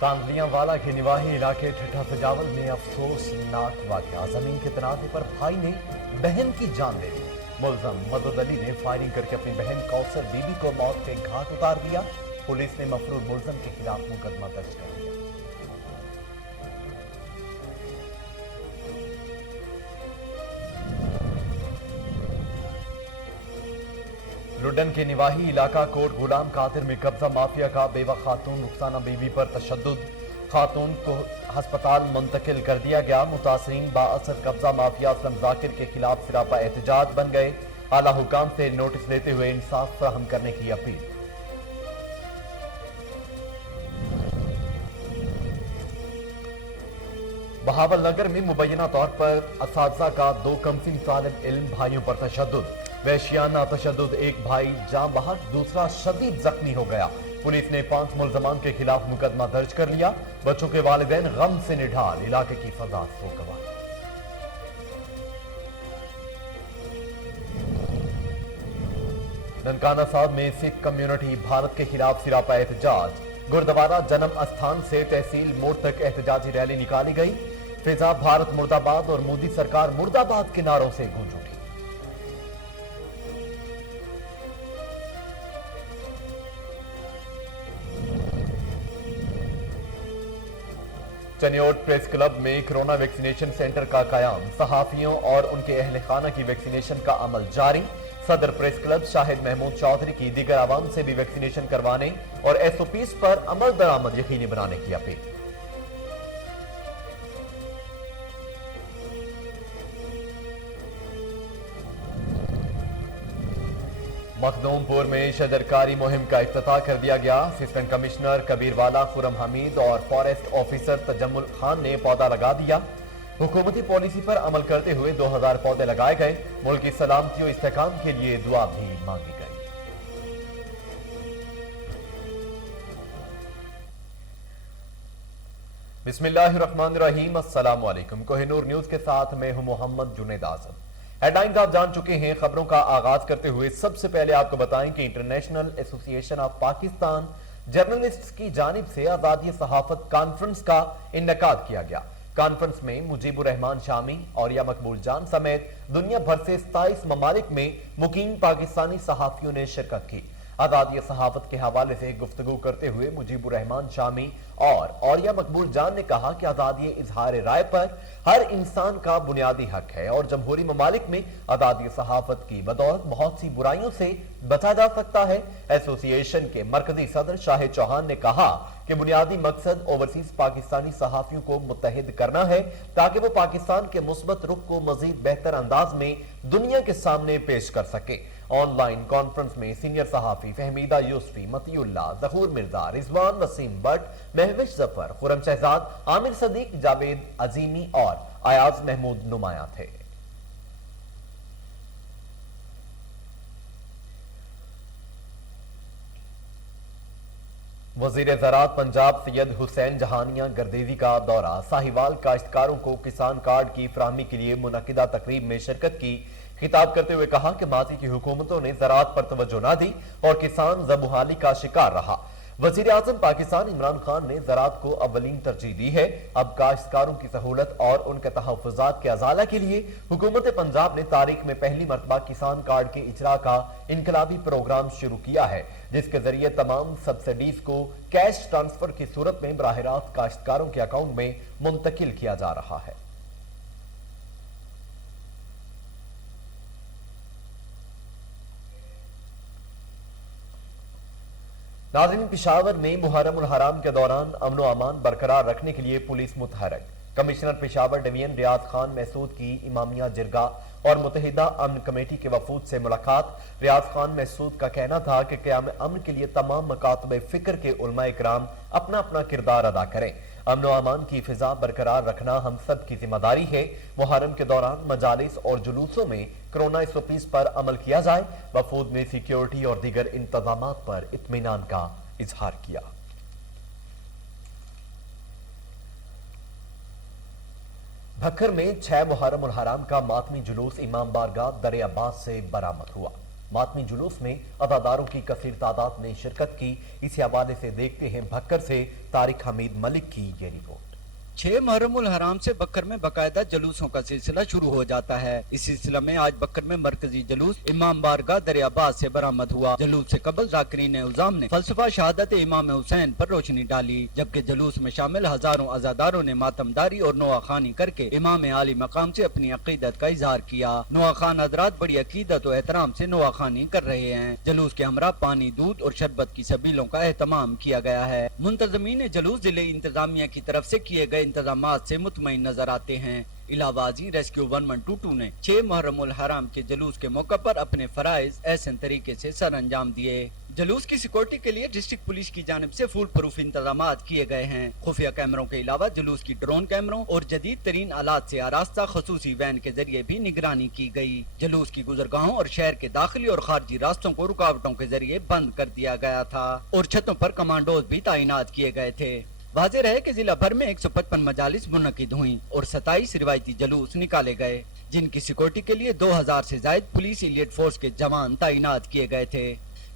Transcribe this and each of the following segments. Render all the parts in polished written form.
تاندلیاں والا کے نواحی علاقے ٹھٹھا سجاول میں افسوسناک واقعہ، زمین کے تنازع پر بھائی نے بہن کی جان لے لی۔ ملزم مدد علی نے فائرنگ کر کے اپنی بہن کوثر بی بی کو موت کے گھاٹ اتار دیا۔ پولیس نے مفرور ملزم کے خلاف مقدمہ درج کر دیا۔ لڈن کے نواحی علاقہ کوٹ غلام قادر میں قبضہ مافیا کا بیوہ خاتون رخسانہ بی بی پر تشدد، خاتون کو ہسپتال منتقل کر دیا گیا۔ متاثرین بااثر قبضہ مافیا اسلم ذاکر کے خلاف سراپا احتجاج بن گئے۔ اعلیٰ حکام سے نوٹس لیتے ہوئے انصاف فراہم کرنے کی اپیل۔ بہاول نگر میں مبینہ طور پر اساتذہ کا 2 کمسن طالب علم بھائیوں پر تشدد، وحشیانہ تشدد، ایک بھائی جاں بحق، دوسرا شدید زخمی ہو گیا۔ پولیس نے 5 ملزمان کے خلاف مقدمہ درج کر لیا۔ بچوں کے والدین غم سے نڈھال، علاقے کی فضا سوگوار۔ ننکانہ صاحب میں سکھ کمیونٹی بھارت کے خلاف سراپا احتجاج، گردوارہ جنم استھان سے تحصیل موڑ تک احتجاجی ریلی نکالی گئی۔ فضا بھارت مرد آباد اور مودی سرکار مرد آباد کے نعروں سے گونج اٹھی۔ چنیوٹ پریس کلب میں کرونا ویکسینیشن سینٹر کا قیام، صحافیوں اور ان کے اہل خانہ کی ویکسینیشن کا عمل جاری۔ صدر پریس کلب شاہد محمود چودھری کی دیگر عوام سے بھی ویکسینیشن کروانے اور ایس او پیز پر عمل درآمد یقینی بنانے کی اپیل۔ مخدوم پور میں شجرکاری مہم کا افتتاح کر دیا گیا۔ اسسٹنٹ کمشنر کبیر والا، خرم حمید اور فارسٹ آفیسر تجمل خان نے پودا لگا دیا۔ حکومتی پالیسی پر عمل کرتے ہوئے 2000 پودے لگائے گئے۔ ملک کی سلامتی و استحکام کے لیے دعا بھی مانگی گئی۔ بسم اللہ الرحمن الرحیم، السلام علیکم۔ کوہ نور نیوز کے ساتھ میں ہوں محمد جنید اعظم۔ ہیڈ لائنز آپ جان چکے ہیں۔ خبروں کا آغاز کرتے ہوئے سب سے پہلے آپ کو بتائیں کہ انٹرنیشنل ایسوسی ایشن آف پاکستان جرنلسٹس کی جانب سے آزادی صحافت کانفرنس کا انعقاد کیا گیا۔ کانفرنس میں مجیب الرحمان شامی اور یا مقبول جان سمیت دنیا بھر سے 27 ممالک میں مقیم پاکستانی صحافیوں نے شرکت کی۔ آزادی صحافت کے حوالے سے گفتگو کرتے ہوئے مجیب الرحمان شامی اور یا مقبول جان نے کہا کہ آزادی اظہار رائے پر ہر انسان کا بنیادی حق ہے اور جمہوری ممالک میں آزادی صحافت کی بدولت بہت سی برائیوں سے بچا جا سکتا ہے۔ ایسوسی ایشن کے مرکزی صدر شاہد چوہان نے کہا کہ بنیادی مقصد اوورسیز پاکستانی صحافیوں کو متحد کرنا ہے تاکہ وہ پاکستان کے مثبت رخ کو مزید بہتر انداز میں دنیا کے سامنے پیش کر سکے۔ آن لائن کانفرنس میں سینئر صحافی فہمیدہ یوسفی، متی اللہ، ظہور مرزا، رضوان وسیم بٹ، مہوش ظفر، خرم شہزاد، عامر صدیق، جاوید عظیمی اور ایاز محمود نمایاں تھے۔ وزیر زراعت پنجاب سید حسین جہانیہ گردیزی کا دورہ، ساہیوال کاشتکاروں کو کسان کارڈ کی فراہمی کے لیے منعقدہ تقریب میں شرکت کی۔ خطاب کرتے ہوئے کہا کہ ماضی کی حکومتوں نے زراعت پر توجہ نہ دی اور کسان زبحالی کا شکار رہا۔ وزیر اعظم پاکستان عمران خان نے زراعت کو اولین ترجیح دی ہے۔ اب کاشتکاروں کی سہولت اور ان کے تحفظات کے ازالہ کے لیے حکومت پنجاب نے تاریخ میں پہلی مرتبہ کسان کارڈ کے اجرا کا انقلابی پروگرام شروع کیا ہے، جس کے ذریعے تمام سبسڈیز کو کیش ٹرانسفر کی صورت میں براہ راست کاشتکاروں کے اکاؤنٹ میں منتقل کیا جا رہا ہے۔ ناظرین، پشاور میں محرم الحرام کے دوران امن و امان برقرار رکھنے کے لیے پولیس متحرک۔ کمشنر پشاور ڈویژن ریاض خان محسود کی امامیہ جرگہ اور متحدہ امن کمیٹی کے وفود سے ملاقات۔ ریاض خان محسود کا کہنا تھا کہ قیام امن کے لیے تمام مکاتب فکر کے علماء کرام اپنا اپنا کردار ادا کریں۔ امن و امان کی فضا برقرار رکھنا ہم سب کی ذمہ داری ہے۔ محرم کے دوران مجالس اور جلوسوں میں کرونا ایس او پیز پر عمل کیا جائے۔ وفود نے سیکیورٹی اور دیگر انتظامات پر اطمینان کا اظہار کیا۔ بھکر میں 6 محرم الحرام کا ماتمی جلوس امام بارگاہ در عباس سے برآمد ہوا۔ मातमी जुलूस में अदादारों की कसीर तादाद ने शिरकत की। इसी हवाले से देखते हैं भक्कर से तारिक हमीद मलिक की ये रिपोर्ट। 6 मुहर्रमुल हराम से बक्कर में बकायदा जुलूसों का सिलसिला शुरू हो जाता है। इस सिलसिला में आज बक्कर में मरकजी जुलूस इमाम बारगाह दरियाबाद से बरामद हुआ। जुलूस से कबल जाकिरीन उज़ाम ने फलसफा शहादत इमाम हुसैन पर रोशनी डाली, जबकि जुलूस में शामिल हजारों अज़ादारों ने मातमदारी और नोआखानी करके इमाम आली मकाम से अपनी अकीदत का इजहार किया। नोआखान हजरात बड़ी अकीदत और एहतराम से नोआखानी कर रहे हैं। जुलूस के हमरा पानी, दूध और शरबत की सबीलों का एहतमाम किया गया है। मुंतज़मीन जुलूस जिले इंतजामिया की तरफ से किए गए इंतजामात से मुतमईन नजर आते हैं। इलाहाबादी रेस्क्यू 1122 ने 6 मुहर्रमुल हराम के जुलूस के मौके पर अपने फराइज ऐसे तरीके से सर अंजाम दिए। जुलूस की सिक्योरिटी के लिए डिस्ट्रिक्ट पुलिस की जानिब से फुल प्रूफ इंतजामात किए गए हैं। खुफिया कैमरों के अलावा जुलूस की ड्रोन कैमरों और जदीद तरीन आलात से आरास्ता खसूसी वैन के जरिए भी निगरानी की गई। जुलूस की गुजरगाहों और शहर के दाखिली और खारजी रास्तों को रुकावटों के जरिए बंद कर दिया गया था और छतों पर कमांडोज भी तैनात किए गए थे। वाज़ेह रहे कि जिला भर में 155 मजालिस मुनक्किद हुई और 27 रिवायती जुलूस निकाले गए, जिनकी सिक्योरिटी के लिए 2000 से जायद पुलिस एलियट फोर्स के जवान तैनात किए गए थे,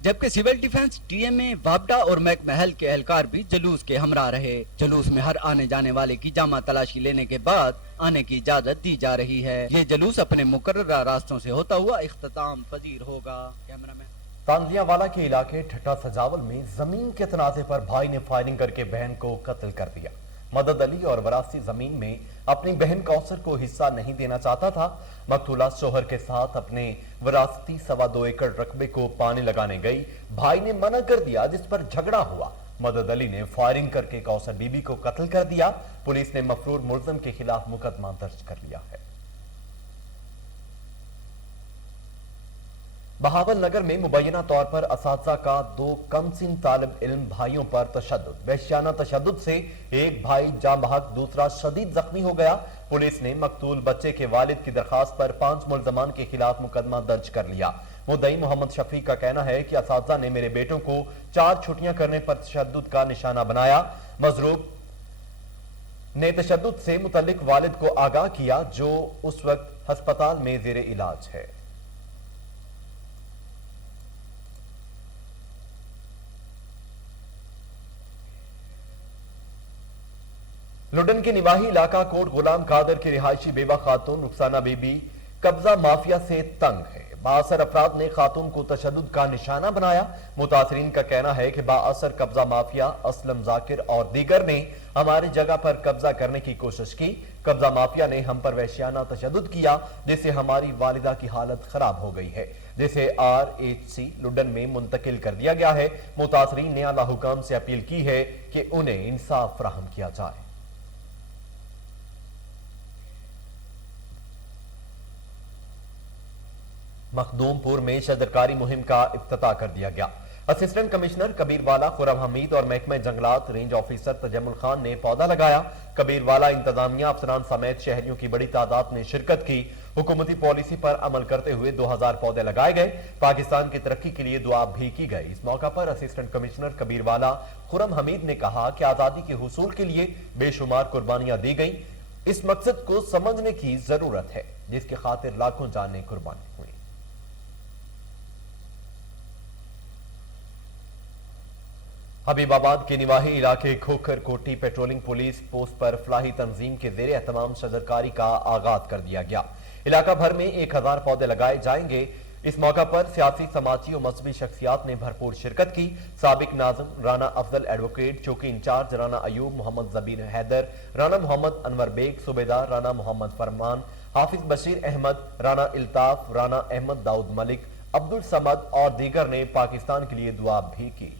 जबकि सिविल डिफेंस, टीएमए, वापडा और महल के एहलकार भी जुलूस के हमरा रहे। जुलूस में हर आने जाने वाले की जामा तलाशी लेने के बाद आने की इजाजत दी जा रही है। ये जुलूस अपने मुकर्रर रास्तों से होता हुआ इख्तिताम पजीर होगा। कैमरामैन तांजियावाला के इलाके ठट्टा सजावल में जमीन के तनाजे पर भाई ने फायरिंग करके बहन को कत्ल कर दिया। मदद अली और वरासी जमीन में अपनी बहन कौसर को हिस्सा नहीं देना चाहता था। मकतूला शोहर के साथ अपने विरासती 2.25 एकड़ रकबे को पानी लगाने गई। भाई ने मना कर दिया, जिस पर झगड़ा हुआ। मदद अली ने फायरिंग करके कौसर बीबी को कत्ल कर दिया। पुलिस ने मफरूर मुल्ज़िम के खिलाफ मुकदमा दर्ज कर लिया है। बहावल नगर में मुबैना तौर पर असातिज़ा का 2 कमसिन तालिब इल्म भाइयों पर तशद्दुद। वहशियाना तशद्दुद से एक भाई जाँ बहक, दूसरा शदीद जख्मी हो गया। पुलिस ने मकतूल बच्चे के वालिद की दरखास्त पर 5 मुल्ज़मान के खिलाफ मुकदमा दर्ज कर लिया। मुद्दई मोहम्मद शफीक का कहना है कि असातिज़ा ने मेरे बेटों को 4 छुट्टियां करने पर तशद्दुद का निशाना बनाया। मजरूब ने तशद्दुद से मुतल्लिक वालिद को आगाह किया, जो उस वक्त हस्पताल में ज़ेरे इलाज है। लुडन के निवाही इलाका कोट गुलाम कादर की रिहायशी बेवा खातून रुखसाना बीबी कब्जा माफिया से तंग है। बाअसर अफराद ने खातून को तशद्दुद का निशाना बनाया। मुतासरीन का कहना है कि बाअसर कब्जा माफिया असलम जाकिर और दीगर ने हमारी जगह पर कब्जा करने की कोशिश की। कब्जा माफिया ने हम पर वहशियाना तशद्दुद किया, जिससे हमारी वालिदा की हालत खराब हो गई है, जिसे RHC लुडन में मुंतकिल कर दिया गया है। मुतासरीन ने आला हुकाम से अपील की है कि उन्हें इंसाफ फराहम किया जाए। मखदूमपुर में शजरकारी मुहिम का इफ्तिताह कर दिया गया। असिस्टेंट कमिश्नर कबीरवाला खुरम हमीद और महकमे जंगलात रेंज ऑफिसर तजम्मुल खान ने पौधा लगाया। कबीरवाला इंतजामिया अफसरान समेत शहरियों की बड़ी तादाद ने शिरकत की। हुकूमती पॉलिसी पर अमल करते हुए 2000 पौधे लगाए गए। पाकिस्तान की तरक्की के लिए दुआ भी की गई। इस मौका पर असिस्टेंट कमिश्नर कबीरवाला खुरम हमीद ने कहा कि आजादी के हुसूल के लिए बेशुमार कुर्बानियां दी गई। इस मकसद को समझने की जरूरत है, जिसकी खातिर लाखों जानें कुर्बान हुई। हबीबाबाद के निवाही इलाके खोखर कोटी पेट्रोलिंग पुलिस पोस्ट पर फलाही तंजीम के ज़ेरे एहतमाम शजरकारी का आगाज कर दिया गया। इलाका भर में 1000 पौधे लगाए जाएंगे। इस मौका पर सियासी, समाजी और मजहबी शख्सियात ने भरपूर शिरकत की। साबिक नाज़िम राना अफजल, एडवोकेट चौकी इंचार्ज राना अयूब, मोहम्मद जबीर हैदर, राना मोहम्मद अनवर बेग, सूबेदार राना मोहम्मद फरमान, हाफिज बशीर अहमद, राना इल्ताफ, राना अहमद दाऊद मलिक, अब्दुल समद और दीगर ने पाकिस्तान के लिए दुआ भी की।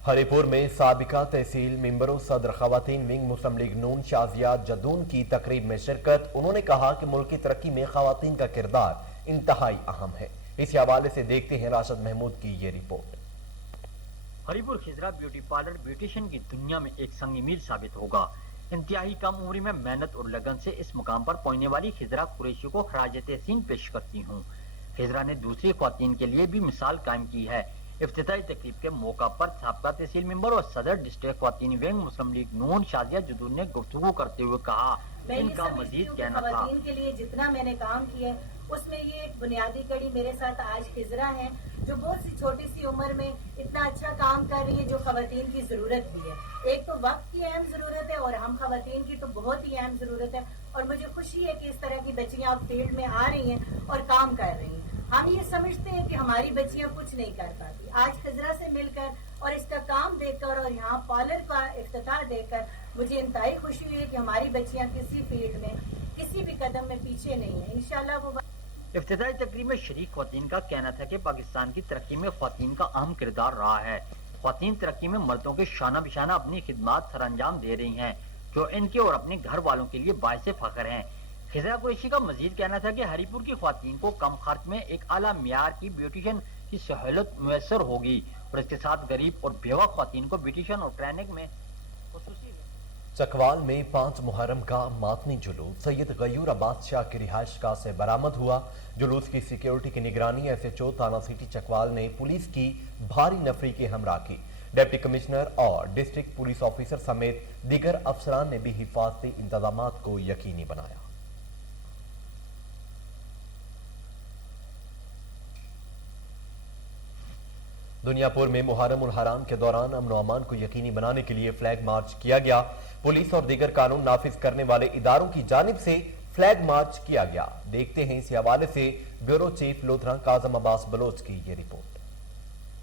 हरिपुर में साबिका तहसील मेंबरों सदर खवातीन विंग मुस्लिम लीग नून शाजिया जदून की तकरीब में शिरकत। उन्होंने कहा कि मुल्क की तरक्की में खवातीन का किरदार इंतहाई अहम है। इस हवाले से देखते हैं राशिद महमूद की ये report. Haripur खिजरा beauty parlour beautician की दुनिया में एक संगी मील साबित होगा। इंतहाई कम उम्र में मेहनत और लगन से इस मुकाम पर पहुंचने वाली खिजरा कुरैशी को खराज तहसीन पेश करती हूँ। खिजरा ने दूसरी ख्वातीन के लिए भी मिसाल कायम की है। इफ्तिताही तकरीब के मौका पर साबका तहसील मेंबर और सदर डिस्ट्रिक्ट ख्वातीन विंग मुस्लिम लीग नून शाजिया जदूर ने गुफ्तगू करते हुए कहा इनका मजीद कहना था ख्वातीन के लिए जितना मैंने काम किया है उसमें ये एक बुनियादी कड़ी मेरे साथ आज खिजरा है जो बहुत सी छोटी सी उम्र में इतना अच्छा काम कर रही है जो ख्वातीन की जरूरत भी है। एक तो वक्त की अहम जरूरत है और हम ख्वातीन की तो बहुत ही अहम जरूरत है और मुझे खुशी है कि इस तरह की बच्चियां अब फील्ड में आ रही हैं और काम कर रही हैं। हम ये समझते हैं कि हमारी बच्चियां कुछ नहीं कर पाती। आज खजरा से मिलकर और इसका काम देखकर और यहाँ पार्लर का इफ्तिताह देखकर मुझे इंतहाई खुशी हुई है कि हमारी बच्चियां किसी फील्ड में किसी भी कदम में पीछे नहीं है। इंशाल्लाह वो इफ्तिताही तकरीब में शरीक ख्वातीन का कहना था कि पाकिस्तान की तरक्की में ख्वातीन का अहम किरदार रहा है। ख्वातीन तरक्की में मर्दों के शाना बिशाना अपनी खिदमत सर अंजाम दे रही हैं जो इनके और अपने घर वालों के लिए बायसे फख्र हैं। खिजरा कुरैशी का मजीद कहना था कि हरीपुर की ख्वातीन को कम खर्च में एक आला मियार की ब्यूटिशियन की सहूलत मुयसर होगी और इसके साथ गरीब और बेवा ख्वातीन को ब्यूटिशियन और ट्रेनिंग में खुसूसी चकवाल में 5 मुहर्रम का मातमी जुलूस सैयद गयूर अब्बास शाह की रिहाइश गाह से बरामद हुआ। जुलूस की सिक्योरिटी की निगरानी एसएचओ थाना सिटी चकवाल ने पुलिस की भारी नफरी की हमरा की। डिप्टी कमिश्नर और डिस्ट्रिक्ट पुलिस ऑफिसर समेत दीगर अफसरान ने भी हिफाजती इंतजामात को यकीनी बनाया। दुनियापुर में मुहर्रम उल हराम के दौरान अमन और अमान को यकीनी बनाने के लिए फ्लैग मार्च किया गया। पुलिस और दीगर कानून नाफिज करने वाले इदारों की जानिब से फ्लैग मार्च किया गया। देखते हैं इसी हवाले से ब्यूरो चीफ लोधरा काजम अब्बास बलोच की ये report.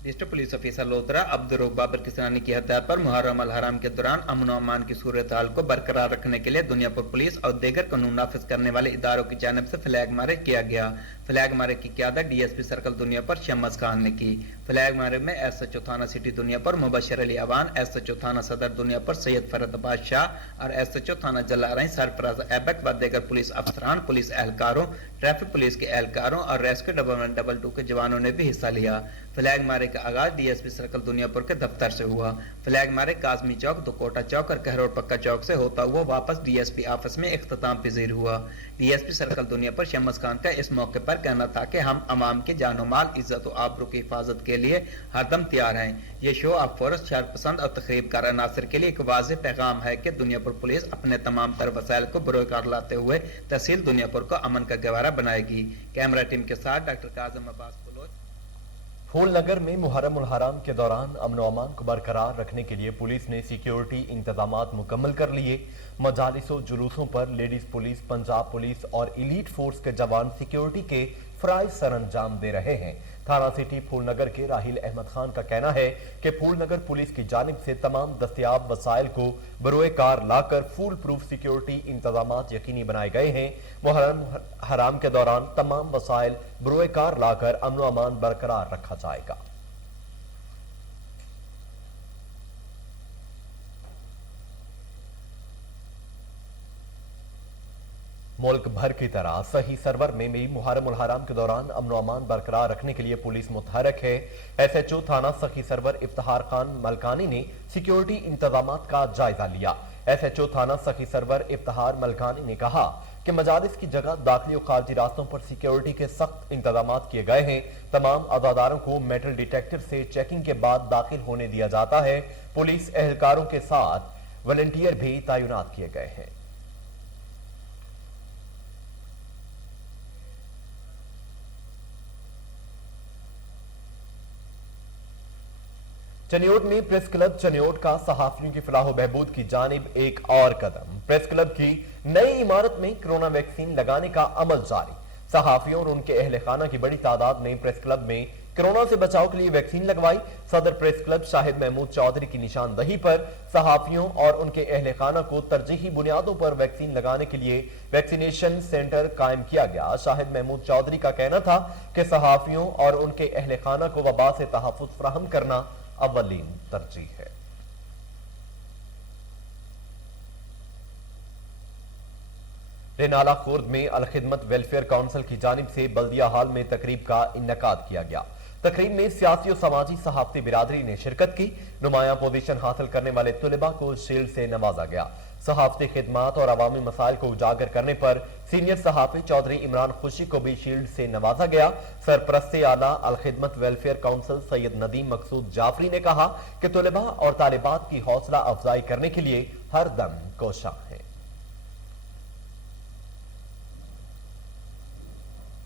District police officer Lodhran Abdul Babar किसानी की हदायत पर मुहर्रम अल हराम के दौरान अमन और अमान की सूरत हाल को बरकरार रखने के लिए दुनियापुर पुलिस और दीगर कानून नाफिज करने वाले इदारों की जानिब से फ्लैग मारे किया गया। फ्लैग मारे की क़यादत डीएसपी सर्कल दुनियापुर शम्स खान ने की। फ्लैग मारे में एसएचओ थाना सिटी दुनियापुर मुबशर अली अवान, एसएचओ थाना सदर दुनियापुर सैयद फरद अब्बास शाह और एसएचओ थाना जलाराई सरफराज ऐबक व दीगर पुलिस अफसरान, पुलिस एहलकारों, ट्रैफिक पुलिस के एहलकारों और रेस्क्यू 112 के जवानों ने भी हिस्सा लिया। फ्लैग मारे का आगाज डीएसपी सर्कल दुनियापुर के दफ्तर से हुआ। फ्लैग मारे काजमी चौक, दुकोटा चौक और कहरोड पक्का चौक से होता हुआ वापस डीएसपी ऑफिस में इख्तिताम पजीर हुआ। डीएसपी सर्कल दुनियापुर शम्स खान का इस मौके पर कहना था कि हम अवाम के जानो माल, इज्जत और आबरू की हिफाजत के लिए हरदम तैयार हैं। ये शो अब फौरस शर पसंद और तकरीबकार अनासर के लिए एक वाज़ेह पैगाम है कि दुनियापुर पुलिस अपने तमाम तर वसाइल को बरोकार लाते हुए तहसील दुनियापुर को अमन का गवारा बनाएगी। कैमरा टीम के साथ डॉक्टर काजम अब्बास बलोच। फूलनगर में मुहर्रम उल हराम के दौरान अमन और अमान को बरकरार रखने के लिए पुलिस ने सिक्योरिटी इंतजामात मुकम्मल कर लिए। मजालिसों जुलूसों पर लेडीज पुलिस, पंजाब पुलिस और इलीट फोर्स के जवान सिक्योरिटी के फराइज सर अंजाम दे रहे हैं। थाना सिटी फूलनगर के राहिल अहमद खान का कहना है कि फूलनगर पुलिस की जानिब से तमाम दस्तयाब वसाइल को बरोए कार लाकर फुल प्रूफ सिक्योरिटी इंतजामात यकीनी बनाए गए हैं। मुहर्रम हराम के दौरान तमाम वसाइल बरोए कार लाकर अमन और अमान बरकरार रखा जाएगा। मुल्क भर की तरह सही सरवर में भी मुहर्रम उल हराम के दौरान अमन और अमान बरकरार रखने के लिए पुलिस मुतहरक है। एसएचओ थाना सखी सरवर इफ्तिखार खान मलकानी ने सिक्योरिटी इंतजामात का जायजा लिया। एसएचओ थाना सखी सरवर इफ्तिखार मलकानी ने कहा कि मजालिस की जगह दाखिली और खारजी रास्तों पर सिक्योरिटी के सख्त इंतजामात किए गए हैं। तमाम अज़ादारों को मेटल डिटेक्टर से चेकिंग के बाद दाखिल होने दिया जाता है। पुलिस एहलकारों के साथ वॉलंटियर भी तैनात किए गए हैं। चनियोट में प्रेस क्लब चनियोट का सहाफियों की फलाह बहबूद की जानिब एक और कदम। प्रेस क्लब की नई इमारत में कोरोना वैक्सीन लगाने का अमल जारी। सहाफियों और उनके अहले खाना की बड़ी तादाद ने प्रेस क्लब में कोरोना से बचाव के लिए वैक्सीन लगवाई। सदर प्रेस क्लब शाहिद महमूद चौधरी की निशानदही पर सहाफियों और उनके अहले खाना को तरजीही बुनियादों पर वैक्सीन लगाने के लिए वैक्सीनेशन सेंटर कायम किया गया। शाहिद महमूद चौधरी का कहना था कि सहाफियों और उनके अहले खाना को वबा से तहफ़्फ़ुज़ फराहम करना अव्वलीन तरजीह है। रेनाला खुर्द में अल खिदमत वेलफेयर काउंसिल की जानिब से बल्दिया हाल में तकरीब का इन्नकाद किया गया। तकरीब में सियासी और समाजी सहाफती बिरादरी ने शिरकत की। नुमाया पोजीशन हासिल करने वाले तुलबा को शील्ड से नवाजा गया। सहाफती खिदमात और अवामी मसाइल को उजागर करने पर सीनियर सहाफी चौधरी इमरान खुशी को भी शील्ड से नवाजा गया। सरपरस्ते आला अल खिदमत वेलफेयर काउंसिल सैयद नदीम मकसूद जाफरी ने कहा कि तलबा और तालिबात की हौसला अफजाई करने के लिए हर दम कोशां है।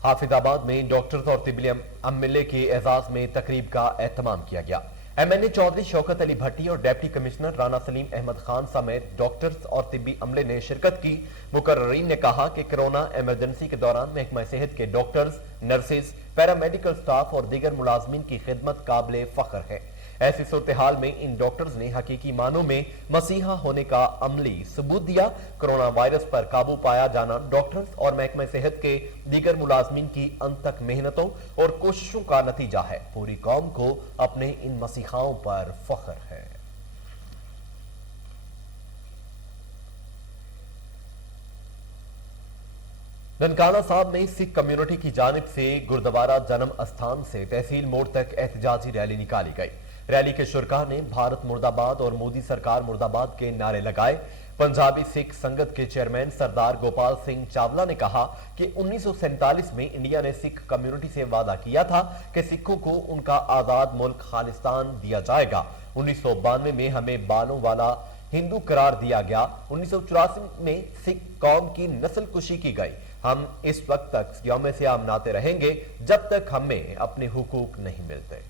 हाफिजाबाद में डॉक्टर्स और तिब्बी अमले के एजाज में तकरीब का एहतमाम किया गया। एमएनए चौधरी शौकत अली भट्टी और डिप्टी कमिश्नर राना सलीम अहमद खान समेत डॉक्टर्स और तिब्बी अमले ने शिरकत की। मुकर्ररीन ने कहा कि कोरोना इमरजेंसी के दौरान महकमा सेहत के डॉक्टर्स, नर्सेज, पैरामेडिकल स्टाफ और दीगर मुलाजमीन की खिदमत काबिल फख्र है। ऐसी सूरत हाल में इन डॉक्टर्स ने हकीकी मानों में मसीहा होने का अमली सबूत दिया। कोरोना वायरस पर काबू पाया जाना डॉक्टर्स और महकमा सेहत के दीगर मुलाजमीन की अनथक मेहनतों और कोशिशों का नतीजा है। पूरी कौम को अपने इन मसीहाओं पर फख्र है। ननकाना साहब में सिख कम्युनिटी की जानिब से गुरुद्वारा जन्म अस्थान से तहसील मोड़ तक एहतजाजी रैली निकाली गई। रैली के शुरका ने भारत मुर्दाबाद और मोदी सरकार मुर्दाबाद के नारे लगाए। पंजाबी सिख संगत के चेयरमैन सरदार गोपाल सिंह चावला ने कहा कि 1947 में इंडिया ने सिख कम्युनिटी से वादा किया था कि सिखों को उनका आजाद मुल्क खालिस्तान दिया जाएगा। 1992 में हमें बालों वाला हिंदू करार दिया गया। 1984 में सिख कौम की नस्ल कुशी की गई। हम इस वक्त तक यौम सियाम मनाते रहेंगे जब तक हमें अपने हुकूक नहीं मिलते।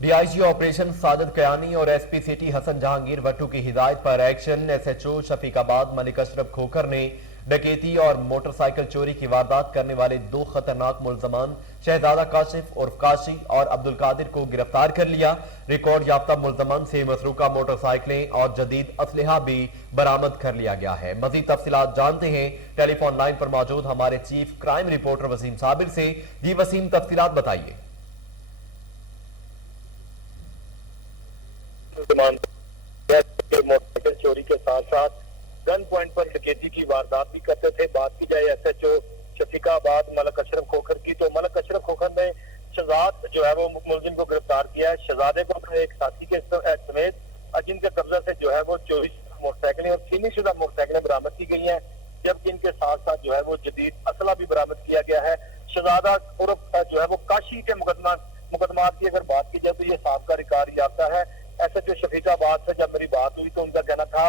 डीआईजी ऑपरेशन साजिद कयानी और एसपी सिटी हसन जहांगीर भट्टू की हिदायत पर एक्शन। एसएचओ शफीकाबाद मलिक अशरफ खोखर ने डकैती और मोटरसाइकिल चोरी की वारदात करने वाले दो खतरनाक मुलजमान शहजादा काशिफ उर्फ काशी और अब्दुल कादिर को गिरफ्तार कर लिया। रिकॉर्ड याफ्ता मुलजमान से मसरूका मोटरसाइकिलें और जदीद असलहा भी बरामद कर लिया गया है। मजीद तफसीलात जानते हैं टेलीफोन लाइन पर मौजूद हमारे chief crime reporter Waseem Sabir से। जी वसीम, तफसीलात बताइए। मोटरसाइकिल चोरी के साथ साथ गन पॉइंट पर डकैती की वारदात भी करते थे। बात की जाए एसएचओ शफीकाबाद मलिक अशरफ खोखर की, तो मलिक अशरफ खोखर ने शहजाद जो है वो मुलजिम को गिरफ्तार किया है। शहजादे को एक साथी के समेत जिनके कब्जा से जो है वो 24 मोटरसाइकिलें और छीनीशुदा मोटरसाइकिलें बरामद की गई हैं, जबकि इनके साथ साथ जो है वो जदीद असला भी बरामद किया गया है। शहजादा उर्फ जो है वो काशी के मुकदमात की अगर बात की जाए तो ये साबका रिकॉर्ड याफ्ता है। एसएचओ शफीकाबाद से जब मेरी बात हुई तो उनका कहना था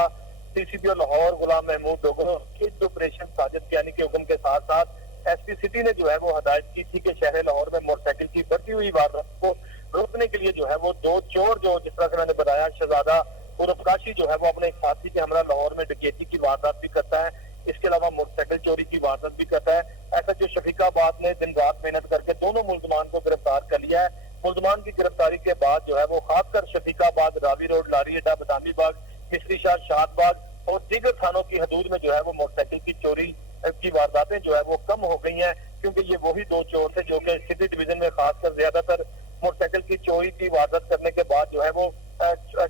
सीसीपीओ लाहौर गुलाम महमूद डोगरो किड ऑपरेशन साजिद कयानी के हुक्म के साथ साथ एसपी सिटी ने जो है वो हदायत की थी कि शहर लाहौर में मोटरसाइकिल की बढ़ती हुई वारदात को रोकने के लिए जो है वो दो चोर, जो जिस तरह से मैंने बताया, शहजादा उर्फ काशी जो है वो अपने एक साथी के हमरा लाहौर में डकैती की वारदात भी करता है। इसके अलावा मोटरसाइकिल चोरी की वारदात भी करता है। एसएचओ शफीकाबाद ने दिन रात मेहनत करके दोनों मुलजमान को गिरफ्तार कर लिया है। मुलजमान की गिरफ्तारी के बाद जो है वो खासकर शफीकाबाद, रावी रोड, लारी अड्डा, बदामी बाग, मिस्री शाह, शाद बाग और दीगर थानों की हदूद में जो है वो मोटरसाइकिल की चोरी की वारदातें जो है वो कम हो गई हैं, क्योंकि ये वही दो चोर थे जो कि सिटी डिवीजन में खासकर ज्यादातर मोटरसाइकिल की चोरी की वारदात करने के बाद जो है वो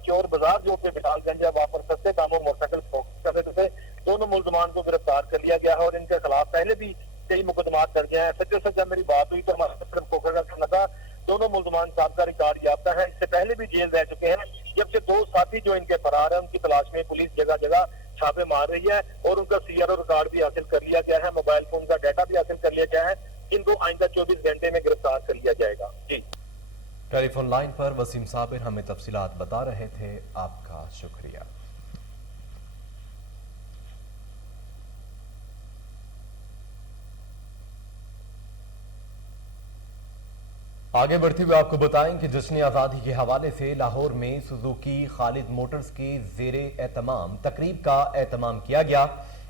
चोर बाजार जो कि बिलालगंज है वहां पर सस्ते दामों मोटरसाइकिल कर रहे थे। दोनों मुलजमान को गिरफ्तार कर लिया गया है और इनके खिलाफ पहले भी कई मुकदमात दर्ज हैं। एसएचओ से जब मेरी बात हुई तो हमारा खोखर का कहना था दोनों मुलजमान साबका रिकॉर्ड याफ्ता है, इससे पहले भी जेल रह चुके हैं। जब से दो साथी जो इनके फरार हैं उनकी तलाश में पुलिस जगह जगह छापे मार रही है और उनका सीआरओ रिकॉर्ड भी हासिल कर लिया गया है, मोबाइल फोन का डाटा भी हासिल कर लिया गया है, जिनको आइंदा 24 घंटे में गिरफ्तार कर लिया जाएगा। जी टेलीफोन लाइन पर वसीम साबिर हमें तफसीलात बता रहे थे, आपका शुक्रिया। आगे बढ़ते हुए आपको बताएं कि जश्न आज़ादी के हवाले से लाहौर में सुजुकी खालिद मोटर्स के जेरे एहतमाम तकरीब का एहतमाम किया गया।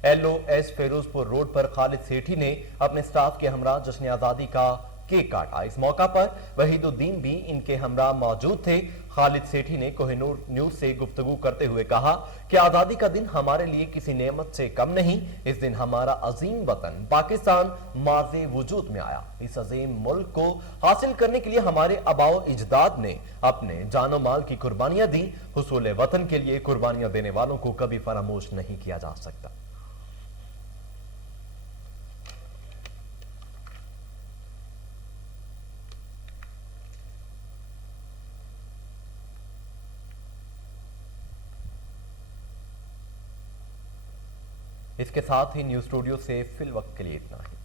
LOS फिरोजपुर रोड पर खालिद सेठी ने अपने स्टाफ के हमरा जश्न आज़ादी का केक काटा। इस मौका पर वहीदुद्दीन भी इनके हमरा मौजूद थे। खालिद सेठी ने कोहिनूर न्यूज से गुफ्तगू करते हुए कहा कि आजादी का दिन हमारे लिए किसी नेमत से कम नहीं। इस दिन हमारा अजीम वतन पाकिस्तान माज़े वजूद में आया। इस अजीम मुल्क को हासिल करने के लिए हमारे आबाओ इजदाद ने अपने जानो माल की कुर्बानियां दी। हुसूल वतन के लिए कुर्बानियां देने वालों को कभी फरामोश नहीं किया जा सकता। इसके साथ ही न्यूज स्टूडियो से फिल वक्त के लिए इतना ही।